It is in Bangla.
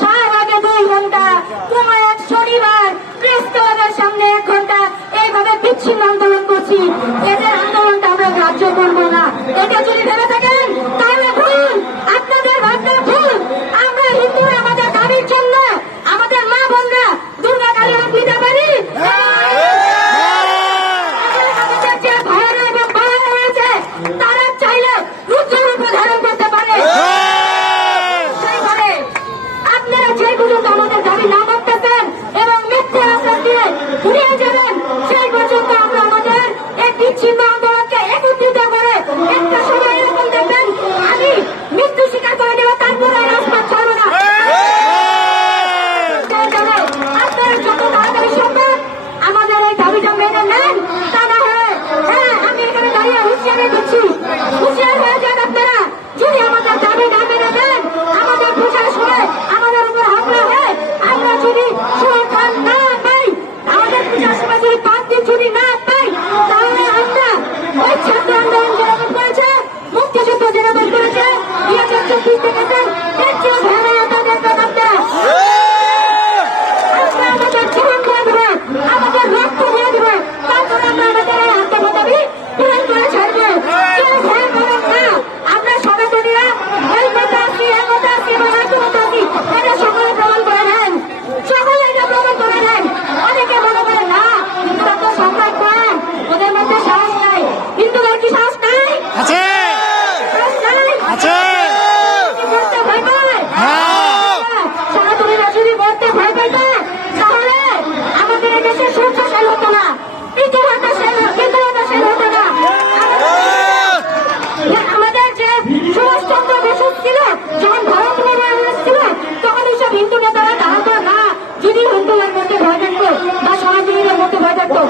শাহবাগে 2 ঘন্টা, কোনো এক শনিবার প্রেস ক্লাবের সামনে 1 ঘন্টা, এইভাবে বিচ্ছিন্ন আন্দোলন করছি। এদের আন্দোলনটা আমরা গ্রাহ্য করবো না। এটা যদি ভেবে থাকেন তাহলে ভুল, আপনাদের ভাবনা ভুল। আমরা হিন্দুরা আমাদের দাবির জন্য আমাদের মা বোনরা দুর্গা কালী রূপ নিতে পারি। আমাদের যে ভাইয়েরা এবং বোনেরা রয়েছে তারা চাইলে রুদ্র রূপ ধারণ করতে পারে। সেইভাবে আপনারা যে পর্যন্ত আমাদের দাবি না মানতেছেন এবং মিথ্যে আশ্বাস দিয়ে ঘুরিয়ে যাবেন, সেই পর্যন্ত আমরা আমাদের এক বিচ্ছিন্ন আন্দোলনকে একত্রিত করে একটা সময় এরকম দেখবেন আমি মৃত্যু স্বীকার করে দেবো, তারপরে রাজপথ ছাড়বো না। আপনারা যত তাড়াতাড়ি সম্ভব আমাদের এই দাবিটা মেনে নেন, তা না হলে হ্যাঁ আমি এখানে দাঁড়িয়ে হুঁশিয়ারি দিচ্ছি, হুঁশিয়ার হয়ে যান আপনারা। যদি আমাদের দাবি না মেনে নেন, আমাদের প্রশাসনে আমাদের উপর হামলা হয়, আমরা যদি সরকার না পাই, আমাদের প্রশাসনে যদি 5 দিন ছুটি না পাই, তাহলে আমরা ওই ছাত্র আন্দোলন যেরকম করেছে, মুক্তিযুদ্ধ যেরকম করেছে, 2024 থেকে এর চেয়ে ভয়াবহতা দেখবেন আপনারা। আমরা আমাদের জীবন দিয়ে দেবো, আমাদের রক্ত দিয়ে দেবো, তারপরে আমরা আমাদের এই আত্মদাবি পূরণ করে ছাড়বো। কেউ ভয় পাবেন না, আমরা সনাতনীরা এই মতে আছি, এই মতে আছি এবং একমত আছি, এটা সকলে প্রমাণ করে নেন, সকলে এটা প্রমাণ করে নেন। অনেকে মনে করে না হিন্দুরা তো সংখ্যায় কম, ওদের মধ্যে সাহস নাই। হিন্দুদের কি সাহস নাই? সাহস নাই? কি করতে ভয় পায়? সনাতনীরা যদি মরতে ভয় পাইত তাহলে আমাদের দেশে সূর্যশাল হতো না, ইতিহাসটা শেষ হতো না। আমাদের যে সুভাষচন্দ্র বসু ছিল, যখন ভারত নির্মাণ ছিল, তখন এইসব হিন্দু নেতারা দাঁড়াতো না। যদি হিন্দুদের মধ্যে ভয় থাকতো বা সনাতনীদের মধ্যে ভয় থাকতো